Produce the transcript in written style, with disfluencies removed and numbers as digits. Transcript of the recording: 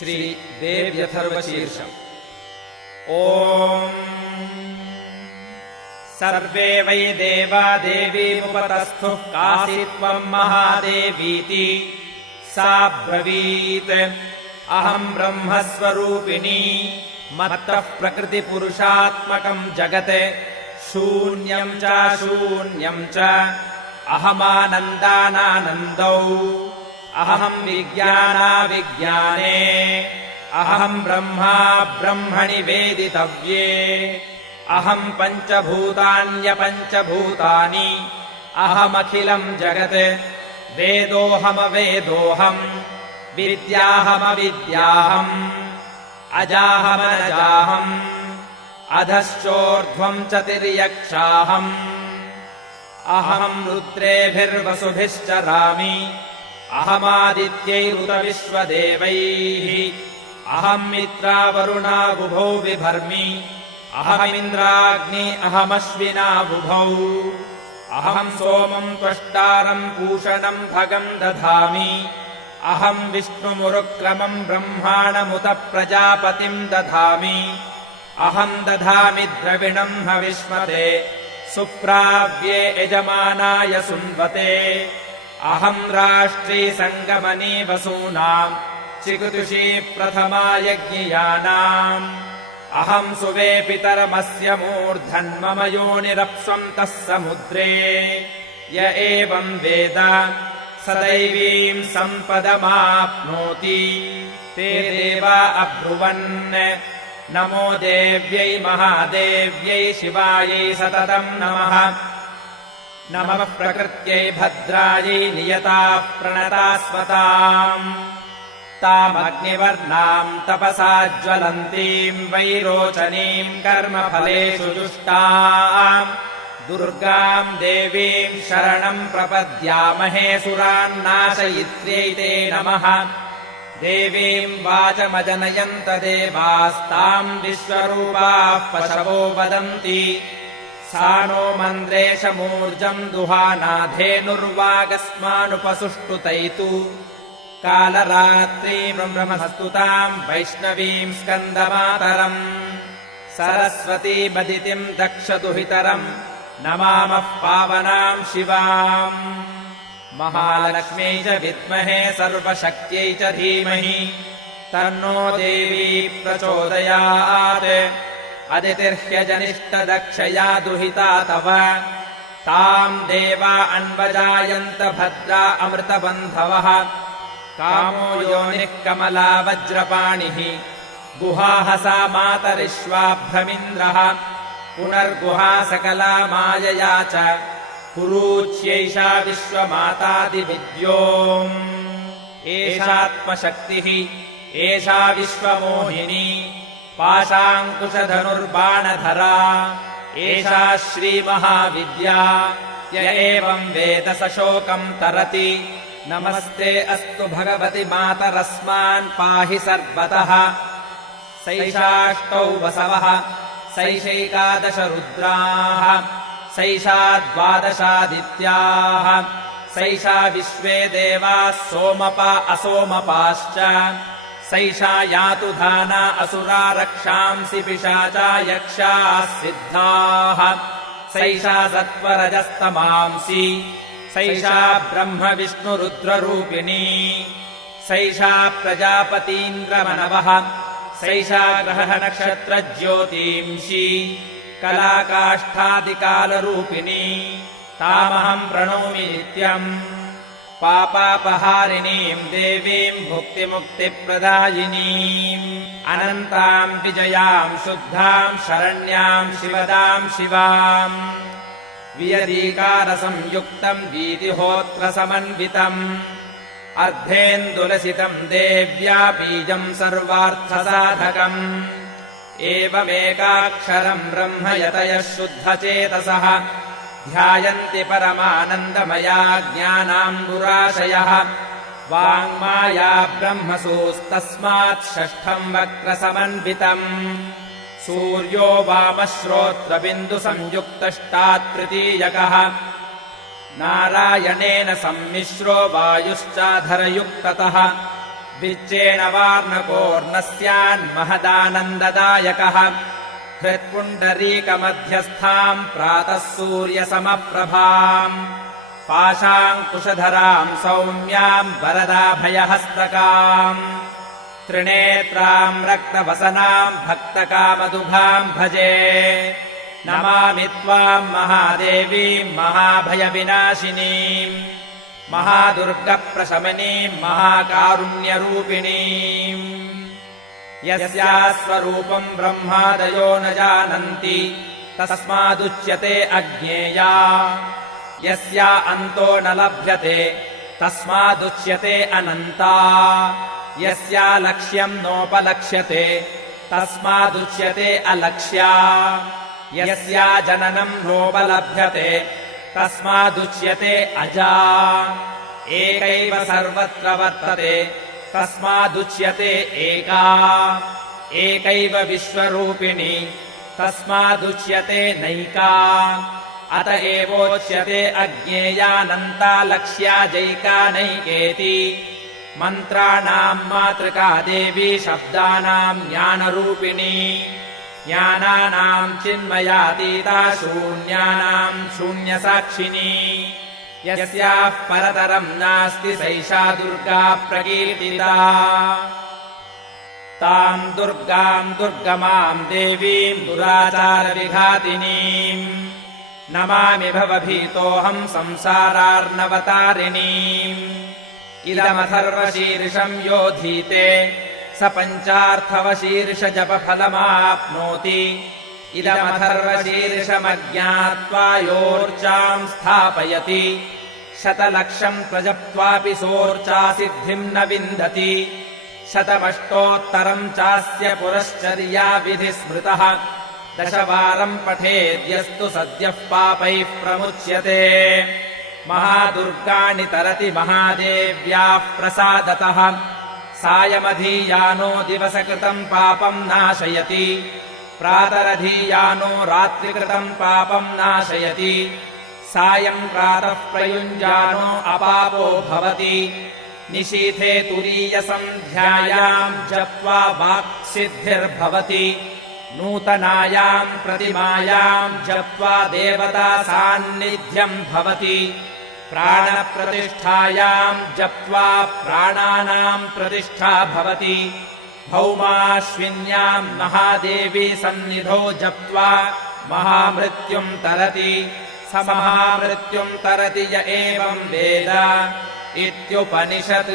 श्रीदेव्यथर्वशीर्षम्। ॐ सर्वे वै देवा देवीमुपतस्थुः कासि त्वम् महादेवीति सा ब्रवीत्। अहम् ब्रह्मस्वरूपिणी मत्तः प्रकृतिपुरुषात्मकम् जगत् शून्यम् च शून्यम् च अहमानन्दानानन्दौ अहम् विज्ञानाविज्ञाने अहम् ब्रह्मा ब्रह्मणि वेदितव्ये। अहम् पञ्चभूतान्यपञ्चभूतानि अहमखिलम् जगत् वेदोऽहमवेदोऽहम् विद्याहमविद्याहम् अजाहमनजाहम् अधश्चोर्ध्वम् च तिर्यक्षाहम्। अहम् रुद्रेभिर्वसुभिश्चरामि अहमादित्यैरुत विश्वदेवैः। अहम् मित्रावरुणाबुभौ बिभर्मि अहमिन्द्राग्नि अहमश्विनाबुभौ। अहम् सोमम् त्वष्टारम् पूषणम् भगम् दधामि अहम् विष्णुमुरुक्रमम् ब्रह्माणमुत प्रजापतिम् दधामि। अहम् दधामि द्रविणम् हविष्मते सुप्राव्ये यजमानाय सुन्वते। अहम् राष्ट्री सङ्गमनी वसूनाम् चिकुतुषी प्रथमा यज्ञियानाम्। अहम् सुवेपितरमस्य मूर्धन्मम योनिरप्स्वन्तः समुद्रे। य एवम् वेद स दैवीम् सम्पदमाप्नोति। ते देवा अब्रुवन् नमो देव्यै महादेव्यै शिवायै सततम् नमः। नमः प्रकृत्यै भद्रायै नियताः प्रणतास्मताम्। तामग्निवर्णाम् तपसा ज्वलन्तीम् वैरोचनीम् कर्मफलेषु जुष्टाम् दुर्गाम् देवीम् शरणम् प्रपद्यामहे सुरान्नाशयित्र्यै ते नमः। देवीम् वाचमजनयन्त देवास्ताम् विश्वरूपाः पशवो वदन्ति। सा नो मन्द्रेशमूर्जम् दुहानाधेनुर्वागस्मानुपसुष्टुतैतु। कालरात्रीम् ब्रह्मस्तुताम् वैष्णवीम् स्कन्दमातरम्। सरस्वती मदितिम् दक्षदुहितरम् नमामः पावनाम् शिवाम्। महालक्ष्म्यै च विद्महे सर्वशक्त्यै च धीमहि तन्नो देवी प्रचोदयात्। अदितिर्ह्यजनिष्टदक्षया दुहिता तव ताम् देवा अन्वजायन्त भद्रा अमृतबन्धवः। कामो योनिः कमला वज्रपाणिः गुहाहसा मातरिश्वाभ्रमिन्द्रः। पुनर्गुहा सकला मायया च कुरूच्यैषा विश्वमातादिविद्योम्। एषात्मशक्तिः एषा विश्वमोहिनी पाशाङ्कुशधनुर्बाणधरा। एषा श्रीमहाविद्या य एवम् वेद स शोकम् तरति। नमस्ते अस्तु भगवति मातरस्मान् पाहि सर्वतः। सैषाष्टौ वसवः सैषैकादश रुद्राः सैषा द्वादशादित्याः। सैषा विश्वे देवाः सोमपा असोमपाश्च। सैषा यातु धाना असुरा रक्षांसि पिशाचा यक्षाः सिद्धाः। सैषा सत्त्वरजस्तमांसि सैषा ब्रह्म विष्णुरुद्ररूपिणी। सैषा प्रजापतीन्द्रमनवः सैषा ग्रहनक्षत्रज्योतींषि कलाकाष्ठादिकालरूपिणी। तामहम् प्रणौमि नित्यम् पापापहारिणीम् देवीम् भुक्तिमुक्तिप्रदायिनीम्। अनन्ताम् विजयाम् शुद्धाम् शरण्याम् शिवदाम् शिवाम्। वियदीकारसंयुक्तम् वीतिहोत्रसमन्वितम् अर्धेन्दुलसितम् देव्या बीजम् सर्वार्थसाधकम्। एवमेकाक्षरम् ब्रह्म यतयः शुद्धचेतसः ध्यायन्ति परमानन्दमया ज्ञानाम्बुराशयः। वाङ्माया ब्रह्मसूस्तस्मात् षष्ठम् वक्रसमन्वितम्। सूर्यो वामश्रोत्रबिन्दुसंयुक्तष्टात् तृतीयकः। नारायणेन सम्मिश्रो वायुश्चाधरयुक्ततः विच्चेन वार्णकोर्न स्यान्महदानन्ददायकः हृत्पुण्डरीकमध्यस्थाम् प्रातः सूर्यसमप्रभाम् पाशाङ्कुशधराम् सौम्याम् वरदाभयहस्तकाम् त्रिनेत्राम् रक्तवसनाम् भक्तकामदुघाम् भजे नमामि त्वाम् महादेवीम् महाभयविनाशिनीम् महादुर्गप्रशमनीम् महाकारुण्यरूपिणीम् यस्याः स्वरूपम् ब्रह्मादयो न जानन्ति तस्मादुच्यते अज्ञेया यस्या अन्तो न लभ्यते तस्मादुच्यते अनन्ता यस्या लक्ष्यम् नोपलक्ष्यते तस्मादुच्यते अलक्ष्या यस्या जननम् नोपलभ्यते तस्मादुच्यते अजा एकैव सर्वत्र वर्तते तस्मादुच्यते एका एकैव विश्वरूपिणी तस्मादुच्यते नैका अत एवोच्यते अज्ञेयानन्ता लक्ष्या जैका नैकेति मन्त्राणाम् मातृका देवी शब्दानाम् ज्ञानरूपिणी ज्ञानानाम् चिन्मयातीता शून्यानाम् शून्यसाक्षिणी यस्याः परतरम् नास्ति सैषा दुर्गा प्रकीर्तिता ताम् दुर्गाम् दुर्गमाम् देवीम् दुराचारविघातिनीम् नमामि भवभीतोऽहम् संसारार्णवतारिणीम् इदमथर्वशीर्षम् योधीते स पञ्चार्थवशीर्षजपफलमाप्नोति इदमथर्वशीर्षमज्ञात्वा योर्चाम् स्थापयति शतलक्षम् प्रजप्त्वापि सोर्चासिद्धिम् न विन्दति शतमष्टोत्तरम् चास्य पुरश्चर्याविधिः स्मृतः दशवारम् पठेद्यस्तु सद्यः पापैः प्रमुच्यते महादुर्गाणि तरति महादेव्याः प्रसादतः सायमधीयानो दिवसकृतम् पापम् नाशयति प्रातरधीयानो रात्रिकृतम् पापम् नाशयति सायम् प्रातः प्रयुञ्जानो अपापो भवति निशीथे तुरीयसन्ध्यायाम् जप्त्वा वाक्सिद्धिर्भवति नूतनायाम् प्रतिमायाम् जप्त्वा देवता सान्निध्यम् भवति प्राणप्रतिष्ठायाम् जप्त्वा प्राणानाम् प्रतिष्ठा भवति भौमाश्विन्याम् महादेवी सन्निधौ जप्त्वा महामृत्युम् तरति स महामृत्युम् तरति य एवम् वेद इत्युपनिषत्।